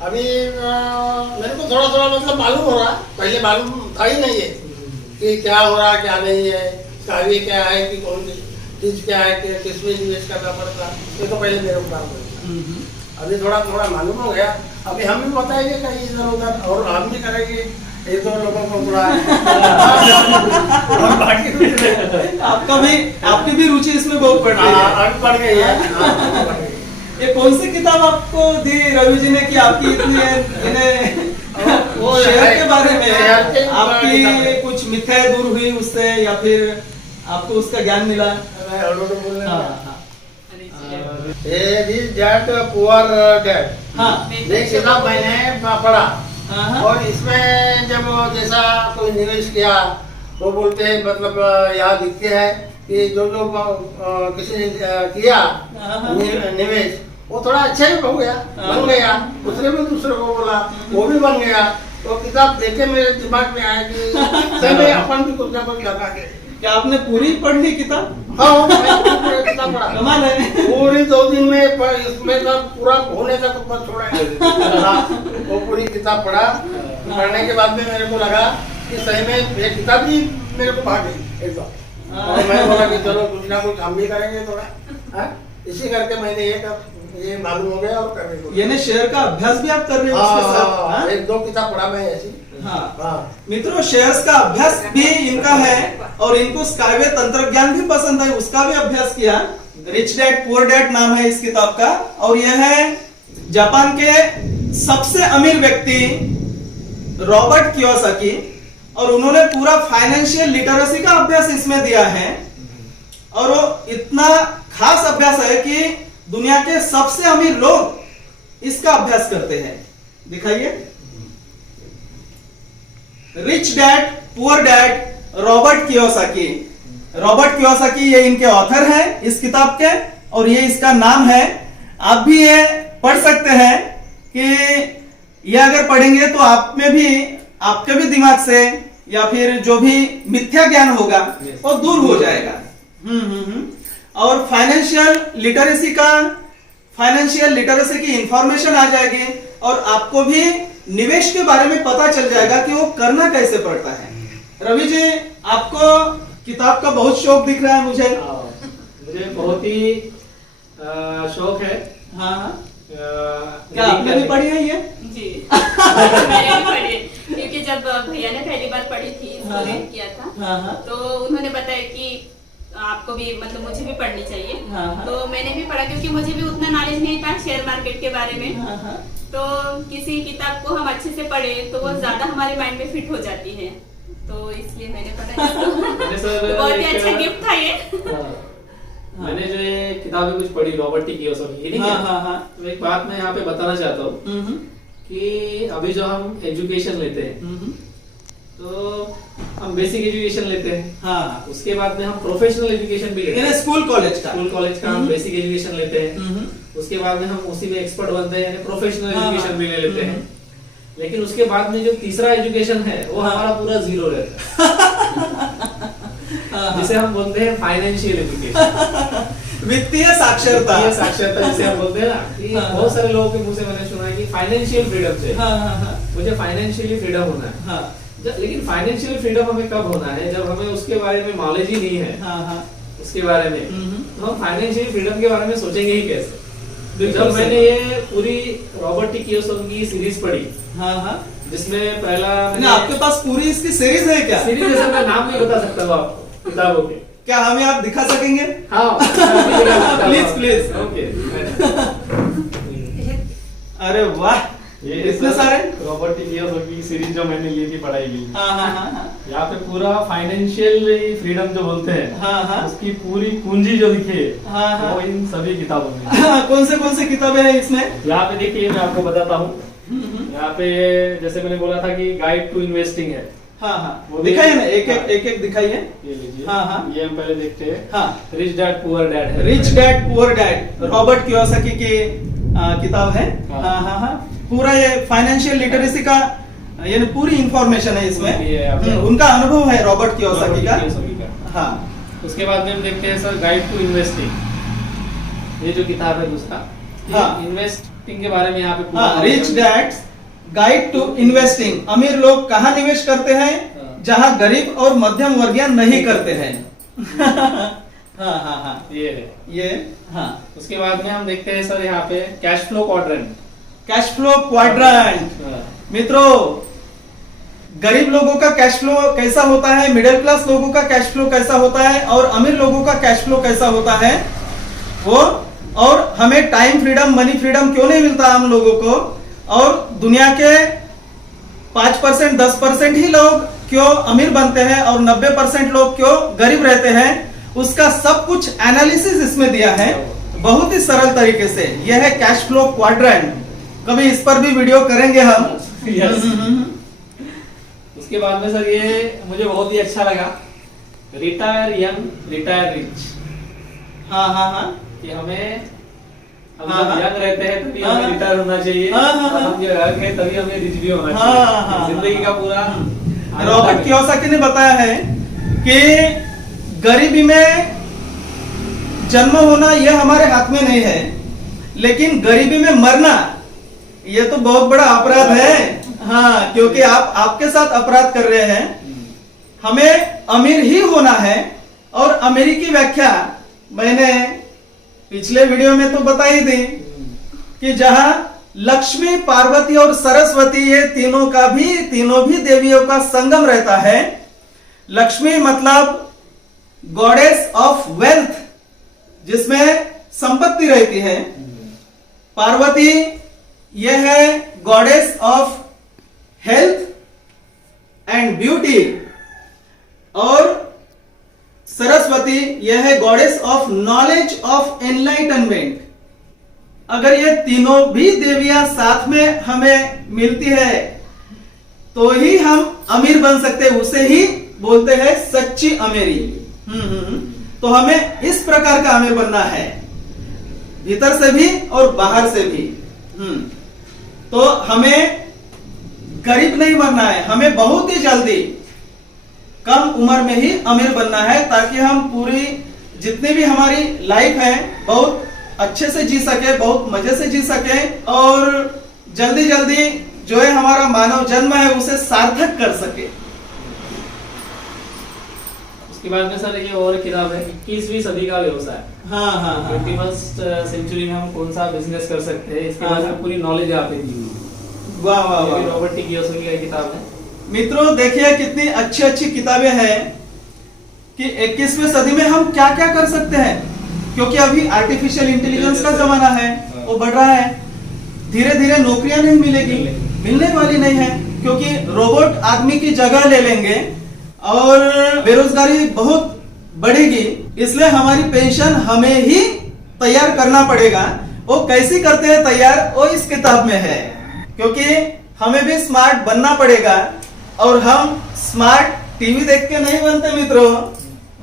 अभी मेरे को थोड़ा थोड़ा मतलब मालूम हो रहा, पहले मालूम था ही नहीं है कि क्या हो रहा क्या नहीं है, स्काईवे क्या है, कि कौन सी चीज क्या है, कि किसमें निवेश करना पड़ता, ये तो पहले मेरे को मालूम है. अभी थोड़ा थोड़ा मालूम हो गया. अभी हम भी बताएंगे कहीं इधर उधर, और हम भी करेंगे एक 2 लोगों को पूरा. और बाकी आपकी भी रुचि इसमें बहुत बढ़ रही है. अभी बढ़ गई है. ये कौन सी किताब आपको दी रवि जी ने कि आपकी इतने वो शेयर के बारे में आपकी कुछ मिथ्याएं दूर हुई उससे, या फिर आपको उसका ज्ञान मिला? बोलने हाँ. आणि ये रिच डैड पुअर डैड, हाँ ये किताब मैंने पढ़ा। हाँ हाँ और इसमें जब जैसा कोई निवेश किया तो बोलते हैं, मतलब यहाँ लिखते हैं कि जो जो किसी ने किया निवेश वो थोड़ा अच्छा ही हो गया, बन गया, दूसरे भी दूसरे को बोला वो भी बन गया। तो किताब देख के मेरे दिमाग में आया कि सही में अपन भी कुछ ना कुछ लगा के। क्या आपने पूरी पढ़ ली किताब? हाँ, मैं पूरा किताब पढ़ा। कमाल है। पूरी 2 दिन में इसमें तो पूरा होने तक ऊपर छोड़ा है। वो पूरी किताब पढ़ा, पढ़ने के बाद में मेरे को लगा कि सही में ये किताब ही मेरे को भाग गई एकदम। और मैं बोला कि चलो कुछ ना कुछ हम भी करेंगे थोड़ा, हाँ? इसी करके मैंने ये मालूम हो गया और करने को। यानी शेयर का अभ्यास भी आप कर रहे हो उसके साथ? हाँ? 1-2 किताब पढ़ा मैं ऐसी। हाँ हाँ, मित्रों, शेयर्स का अभ्यास भी इनका है और इनको स्काईवे तंत्र ज्ञान भी पसंद है, उसका भी अभ्यास किया। रिच डैड पुअर डैड नाम है इस किताब का और यह है जापान के सबसे अमीर व्यक्ति रॉबर्ट कियोसाकी, और उन्होंने पूरा फाइनेंशियल लिटरेसी का अभ्यास इसमें दिया है। और वो इतना खास अभ्यास है कि दुनिया के सबसे अमीर लोग इसका अभ्यास करते हैं। दिखाइए, rich dad poor dad Robert Kiyosaki. Robert Kiyosaki ये इनके ऑथर हैं इस किताब के, और ये इसका नाम है। आप भी ये पढ़ सकते हैं कि ये अगर पढ़ेंगे तो आप में भी, आपके भी दिमाग से या फिर जो भी मिथ्या ज्ञान होगा वो दूर हो जाएगा। और फाइनेंशियल लिटरेसी की इंफॉर्मेशन आ जाएगी और आपको भी निवेश के बारे में पता चल जाएगा कि वो करना कैसे पड़ता है। रवि जी, आपको किताब का बहुत शौक दिख रहा है मुझे। मुझे बहुत ही शौक है। हाँ हाँ, क्या आपने भी पढ़ी है ये? जी मैंने भी पढ़ी, क्योंकि जब भैया ने पहली बार पढ़ी थी, इसको हाँ, रीड किया था, हाँ, तो उन्होंने बताया कि आपको भी, मतलब मुझे भी पढ़नी चाहिए। हाँ, तो मैंने भी पढ़ा, क्योंकि मुझे भी उतना नॉलेज नहीं था शेयर मार्केट के बारे में। हाँ, हाँ, तो किसी किताब को हम अच्छे से पढ़े तो वो ज्यादा हमारे माइंड में फिट हो जाती है, तो इसलिए मैंने पढ़ा इसको। तो बहुत ही अच्छा गिफ्ट था ये। मैंने जो ये किताबें कुछ पढ़ी रॉबर्ट टी कियोसाकी की, हाँ, हाँ, हाँ, तो एक बात मैं यहाँ पे बताना चाहता हूँ कि अभी जो हम एजुकेशन लेते हैं तो हम बेसिक एजुकेशन लेते हैं, हाँ, उसके बाद में हम प्रोफेशनल एजुकेशन भी लेते हैं। स्कूल कॉलेज का हम बेसिक एजुकेशन लेते हैं, उसके बाद में हम उसी में एक्सपर्ट बनते हैं, यानी प्रोफेशनल एजुकेशन भी ले लेते हैं। लेकिन उसके बाद में जो तीसरा एजुकेशन है वो हमारा पूरा जीरो रहता है, जिसे हम बोलते हैं फाइनेंशियल एजुकेशन, वित्तीय साक्षरता। साक्षरता जिसे हम बोलते हैं ना, कि बहुत सारे लोगों के मुंह से मैंने सुना है कि फाइनेंशियल फ्रीडम चाहिए, मुझे फाइनेंशियली फ्रीडम होना है। लेकिन फाइनेंशियल फ्रीडम हमें कब होना है? जब हमें उसके बारे में नॉलेज ही नहीं है, उसके बारे में, तो हम फाइनेंशियल फ्रीडम के बारे में सोचेंगे ही कैसे? जब मैंने ये पूरी रॉबर्ट टी कियोसाकी की सीरीज पढ़ी, जिसमें पहला आपके पास पूरी इसकी सीरीज है क्या? सीरीज जैसे मैं नाम नहीं बता सकता हूँ आपको किताबों के। क्या हमें आप दिखा सकेंगे? हाँ प्लीज। ओके। अरे वाह, ये इतने सारे रॉबर्ट टी कियोसाकी की सीरीज जो मैंने ली थी पढ़ाई की, हाँ, यहाँ पे पूरा फाइनेंशियल फ्रीडम जो बोलते हैं, हाँ, उसकी पूरी पूंजी जो दिखी है, हाँ, वो इन सभी किताबों में। कौन से किताबें हैं इसमें? यहाँ पे देखिए, मैं आपको बताता हूँ। यहाँ पे जैसे मैंने बोला था कि गाइड टू इन्वेस्टिंग है। हाँ, दिखाइए ना, एक दिखाइए। ये लीजिए। हाँ, ये हम पहले देखते हैं। हाँ, रिच डैड पुअर डैड है। Rich dad poor dad Robert Kiyosaki की किताब है। हाँ, पूरा ये फाइनेंशियल लिटरेसी का यानी पूरी इंफॉर्मेशन है इसमें। उनका अनुभव है रॉबर्ट कियोसाकी का। हाँ, उसके बाद में हम देखते हैं सर गाइड टू इन्वेस्टिंग। ये जो किताब है दूसरा, हाँ, इन्वेस्टिंग के बारे में यहाँ पे पूरा rich dad's guide to investing. अमीर लोग कहाँ निवेश करते हैं? जहाँ गरीब और मध्यम वर्गीय नहीं करते हैं। हाँ, ये है ये। हाँ, उसके बाद में हम देखते हैं सर यहाँ पे cash flow quadrant. Cash flow quadrant. मित्रों, गरीब लोगों का कैश फ्लो कैसा होता है, मिडिल क्लास लोगों का कैश फ्लो कैसा होता है और अमीर लोगों का कैश फ्लो कैसा होता है वो, और हमें टाइम फ्रीडम, मनी फ्रीडम क्यों नहीं मिलता हम लोगों को, और दुनिया के 5% 10% ही लोग क्यों अमीर बनते हैं और 90% लोग क्यों गरीब रहते हैं, उसका सब कुछ एनालिसिस इसमें दिया है। बहुत ही सरल तरीके से। यह है कैश फ्लो क्वाड्रेंट, कभी इस पर भी वीडियो करेंगे हम। Yes. उसके बाद में सर ये मुझे बहुत ही अच्छा लगा, रिटायर यंग रिटायर रिच। हाँ हाँ हाँ कि हम हाँ, जब यंग रहते हैं तभी हाँ, हमें रिटायर होना चाहिए, हाँ, हाँ, और हम जब यंग हैं तभी हमें रिच भी होना हाँ, चाहिए। हाँ, जिंदगी का पूरा रॉबर्ट कियोसाकी ने बताया है कि गरीबी में जन्म होना यह हमारे हाथ में नहीं है, लेकिन गरीबी में मरना यह तो बहुत बड़ा अपराध है। हाँ, क्योंकि आप आपके साथ अपराध कर रहे हैं। हमें अमीर ही होना है, और अमीरी की व्याख्या मैंने पिछले वीडियो में तो बता ही दी कि जहां लक्ष्मी, पार्वती और सरस्वती ये तीनों भी देवियों का संगम रहता है। लक्ष्मी मतलब गॉडेस ऑफ वेल्थ, जिसमें संपत्ति रहती है। पार्वती यह है goddess of health and beauty, और सरस्वती यह है goddess of knowledge of enlightenment. अगर ये तीनों भी देवियां साथ में हमें मिलती है तो ही हम अमीर बन सकते हैं, उसे ही बोलते हैं सच्ची अमीरी। तो हमें इस प्रकार का अमीर बनना है, भीतर से भी और बाहर से भी। तो हमें गरीब नहीं बनना है, हमें बहुत ही जल्दी कम उम्र में ही अमीर बनना है, ताकि हम पूरी जितनी भी हमारी लाइफ है बहुत अच्छे से जी सके, बहुत मजे से जी सके, और जल्दी जल्दी जो है हमारा मानव जन्म है उसे सार्थक कर सके। उसके बाद में सर ये और किताब है 21वीं सदी का व्यवसाय। हाँ हाँ हाँ 21st सेंचुरी में हम कौन सा बिजनेस कर सकते हैं, इसके हाँ, बारे हाँ। में पूरी नॉलेज यहाँ पे दी हुई है। वाह वाह ये भी वाह। रॉबर्ट टी कियोसाकी की किताब है। मित्रों देखिए कितनी अच्छी अच्छी किताबें हैं कि 21वीं सदी में हम क्या क्या कर सकते हैं, क्योंकि अभी आर्टिफिशियल इंटेलिजेंस का जमाना है, वो बढ़ रहा है। धीरे धीरे नौकरियां नहीं मिलेगी, मिलने वाली नहीं है, क्योंकि रोबोट आदमी की जगह ले लेंगे और बेरोजगारी बहुत बढ़ेगी। इसलिए हमारी पेंशन हमें ही तैयार करना पड़ेगा। वो कैसे करते हैं तैयार, वो इस किताब में है, क्योंकि हमें भी स्मार्ट बनना पड़ेगा। और हम स्मार्ट टीवी देख के नहीं बनते मित्रों,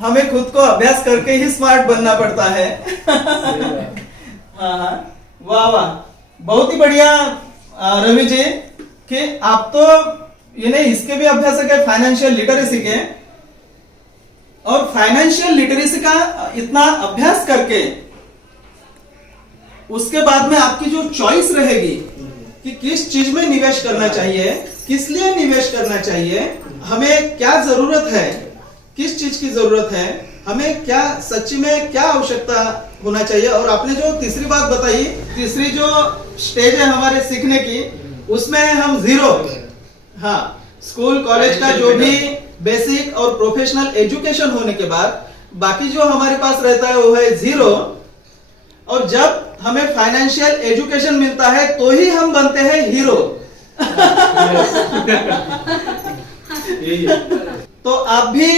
हमें खुद को अभ्यास करके ही स्मार्ट बनना पड़ता है। हाँ हाँ, वाह वाह, बहुत ही बढ़िया रवि जी कि आप तो इन्हें इसके भी अभ्यासक है फाइनेंशियल लिटरेसी के, और फाइनेंशियल लिटरेसी का इतना अभ्यास करके उसके बाद में आपकी जो चॉइस रहेगी कि किस चीज में निवेश करना चाहिए, किस लिए निवेश करना चाहिए, हमें क्या जरूरत है, किस चीज की जरूरत है, हमें क्या सच्ची में क्या आवश्यकता होना चाहिए। और आपने जो तीसरी बात बताई, तीसरी जो स्टेज है हमारे सीखने की, उसमें हम जीरो, हाँ, स्कूल कॉलेज का जो भी बेसिक और प्रोफेशनल एजुकेशन होने के बाद बाकी जो हमारे पास रहता है वो है जीरो। और जब हमें फाइनेंशियल एजुकेशन मिलता है तो ही हम बनते हैं हीरो। तो आप भी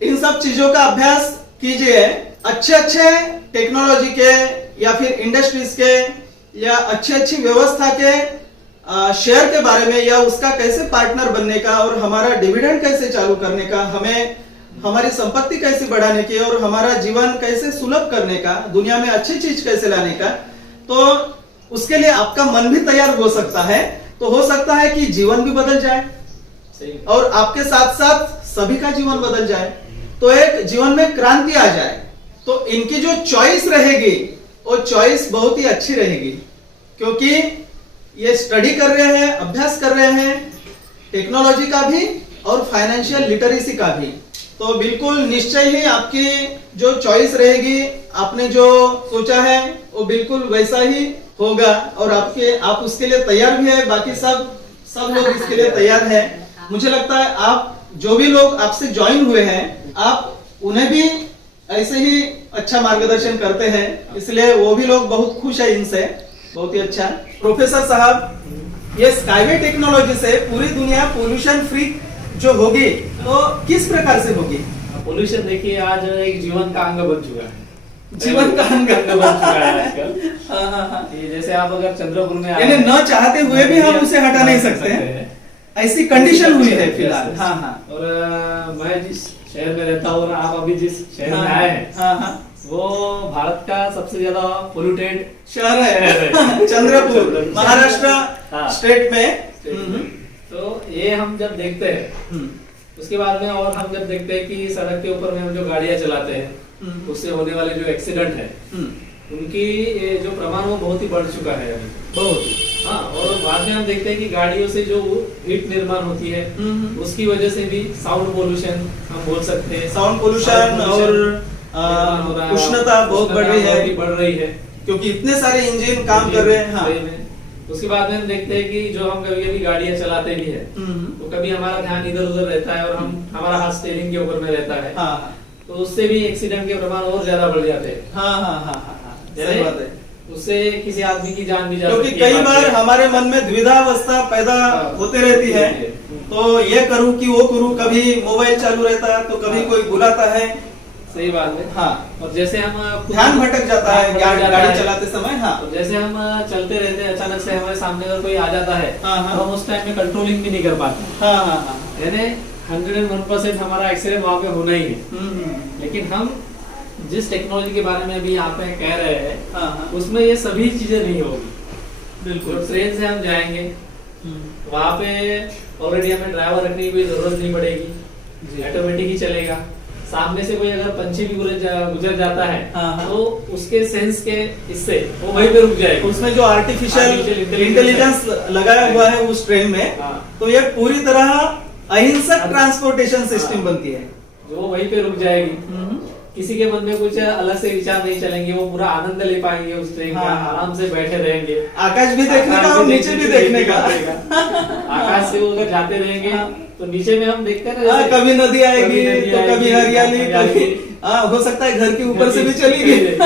इन सब चीजों का अभ्यास कीजिए। अच्छे अच्छे टेक्नोलॉजी के या फिर इंडस्ट्रीज के या अच्छी अच्छी व्यवस्था के शेयर के बारे में, या उसका कैसे पार्टनर बनने का, और हमारा डिविडेंड कैसे चालू करने का, हमें हमारी संपत्ति कैसे बढ़ाने की, और हमारा जीवन कैसे सुलभ करने का, दुनिया में अच्छी चीज कैसे लाने का, तो उसके लिए आपका मन भी तैयार हो सकता है। तो हो सकता है कि जीवन भी बदल जाए और आपके साथ साथ सभी का जीवन बदल जाए, तो एक जीवन में क्रांति आ जाए। तो इनकी जो चॉइस रहेगी वो चॉइस बहुत ही अच्छी रहेगी, क्योंकि ये स्टडी कर रहे हैं, अभ्यास कर रहे हैं टेक्नोलॉजी का भी और फाइनेंशियल लिटरेसी का भी। तो बिल्कुल निश्चय ही आपकी जो चॉइस रहेगी, आपने जो सोचा है वो बिल्कुल वैसा ही होगा, और आप उसके लिए तैयार भी है। बाकी सब लोग इसके लिए तैयार है। मुझे लगता है आप जो भी लोग आपसे ज्वाइन हुए हैं, आप उन्हें भी ऐसे ही अच्छा मार्गदर्शन करते हैं, इसलिए वो भी लोग बहुत खुश है इनसे। बहुत ही अच्छा। प्रोफेसर साहब, ये स्काईवे टेक्नोलॉजी से पूरी दुनिया पोल्यूशन फ्री जो होगी तो किस प्रकार से होगी? पोल्यूशन देखिए आज एक जीवन का अंग बन चुका है। जीवन का अंग बन चुका है आजकल। हाँ हाँ हाँ। कि जैसे आप अगर चंद्रपुर में आए यानी हैं, न चाहते हुए भी हम उसे हटा नहीं सकते हैं, ऐसी कंडीशन हुई है फिलहाल। हाँ हाँ और मैं जिस शहर में रहता हूँ, आप अभी जिस शहर में आए हैं, हाँ हाँ वो भारत का सबसे ज्यादा पोल्यूटेड शहर है चंद्रपुर, महाराष्ट्र हाँ। स्टेट में। तो ये हम जब देखते हैं, हम्म, उसके बाद में और हम जब देखते हैं कि सड़क के ऊपर में हम जो गाड़ियां चलाते हैं, उससे होने वाले जो एक्सीडेंट है, उनकी ये जो प्रमाण वो बहुत ही बढ़ चुका है अभी। बहुत। हाँ, और बाद में हम देखते हैं कि गाड़ियों से जो हीट निर्माण होती है, उसकी वजह से भी साउंड पोल्यूशन हम बोल सकते हैं। साउंड पोल्यूशन और उष्णता बहुत बढ़ रही है, बढ़ रही है, क्योंकि इतने सारे इंजन काम कर रहे हैं। हाँ। सही में। उसके बाद में हम देखते हैं कि जो हम कभी कभी गाड़ियां चलाते भी है, तो कभी हमारा ध्यान इधर उधर रहता है और हमारा हाथ स्टीयरिंग के ऊपर में रहता है, हाँ तो उससे भी एक्सीडेंट के प्रमाण और ज्यादा बढ़ जाते हैं। हाँ हाँ हाँ हाँ, सही बात है। उससे किसी आदमी की जान भी जा क्योंकि सकती है। कई बार हमारे मन में द्विधावस्था पैदा होते रहती है, तो ये करूं कि वो करूं, कभी मोबाइल चालू रहता है तो कभी कोई बुलाता है। सही बात है। हाँ, और जैसे हम ध्यान भटक जाता है ध्यान भटक जाता गाड़ी है। चलाते समय। हाँ तो जैसे हम चलते रहते हैं, अचानक से हमारे सामने अगर कोई आ जाता है, हाँ, हाँ। तो हम उस टाइम में कंट्रोलिंग भी नहीं कर पाते, हाँ हाँ हाँ। यानी 101% हमारा एक्सीडेंट वहां पे होना ही है। लेकिन हम जिस टेक्नोलॉजी के बारे में अभी यहाँ पे कह रहे हैं, हाँ हाँ, उसमें ये सभी चीजें नहीं होगी। बिल्कुल। तो ट्रेन से हम जाएंगे, वहां पे ऑलरेडी हमें ड्राइवर रखने की कोई जरूरत नहीं पड़ेगी, ऑटोमेटिक ही चलेगा। सामने से कोई अगर पंछी भी गुजर जाता है, हाँ, हाँ। तो उसके सेंस के इससे वो वहीं पे रुक जाएगा। उसमें जो आर्टिफिशियल Artificial इंटेलिजेंस लगाया हुआ है उस ट्रेन में, हाँ। तो ये पूरी तरह अहिंसक ट्रांसपोर्टेशन सिस्टम हाँ। बनती है। जो वहीं पे रुक जाएगी, किसी के मन में कुछ अलग से विचार नहीं चलेंगे, वो पूरा आनंद ले पाएंगे उस ट्रेन का, हाँ। आराम से बैठे रहेंगे, आकाश भी देखने का और नीचे भी देखने का। आकाश से वो अगर जाते रहेंगे, तो नीचे में हम देखते हैं ना, हाँ, जैसे कभी नदी आएगी तो कभी आएगी, हरियाली, कभी हाँ, हो सकता है घर के ऊपर से भी चली गई।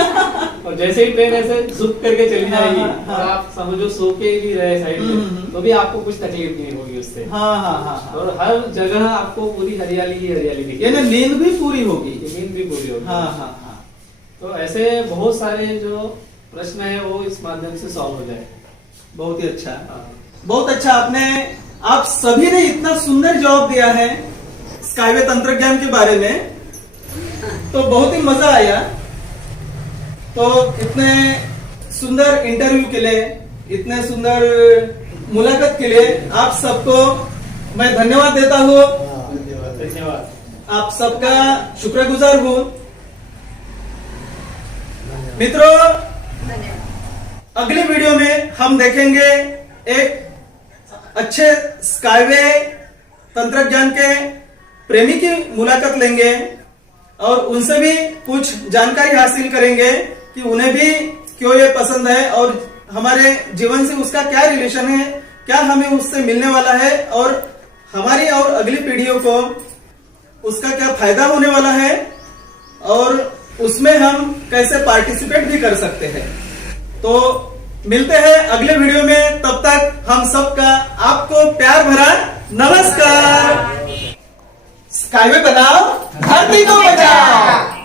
और जैसे ही ट्रेन ऐसे झुक करके चली जाएगी, हाँ, हाँ, और आप समझो सो के भी रहे साइड में, तो भी आपको कुछ तकलीफ नहीं होगी उससे। हाँ हाँ हाँ, और हर जगह आपको पूरी हरियाली ही हरियाली दिखेगी, यानी नींद भी पूरी होगी। नींद भी पूरी होगी। हाँ हाँ हाँ, तो ऐसे बहुत सारे जो प्रश्न है वो इस माध्यम से सॉल्व हो जाए। बहुत ही अच्छा, बहुत अच्छा। आप सभी ने इतना सुंदर जवाब दिया है स्काईवे तंत्रज्ञान के बारे में, तो बहुत ही मजा आया। तो इतने सुंदर इंटरव्यू के लिए, इतने सुंदर मुलाकात के लिए आप सबको मैं धन्यवाद देता हूँ। धन्यवाद। आप सबका शुक्रगुजार हूँ। मित्रों, अगली वीडियो में हम देखेंगे एक अच्छे स्काईवे तंत्रज्ञान के प्रेमी की मुलाकात लेंगे और उनसे भी कुछ जानकारी हासिल करेंगे कि उन्हें भी क्यों ये पसंद है और हमारे जीवन से उसका क्या रिलेशन है, क्या हमें उससे मिलने वाला है और हमारी और अगली पीढ़ियों को उसका क्या फायदा होने वाला है और उसमें हम कैसे पार्टिसिपेट भी कर सकते हैं। तो मिलते हैं अगले वीडियो में, तब तक हम सबका आपको प्यार भरा नमस्कार। स्काईवे बनाओ, धरती को बचाओ।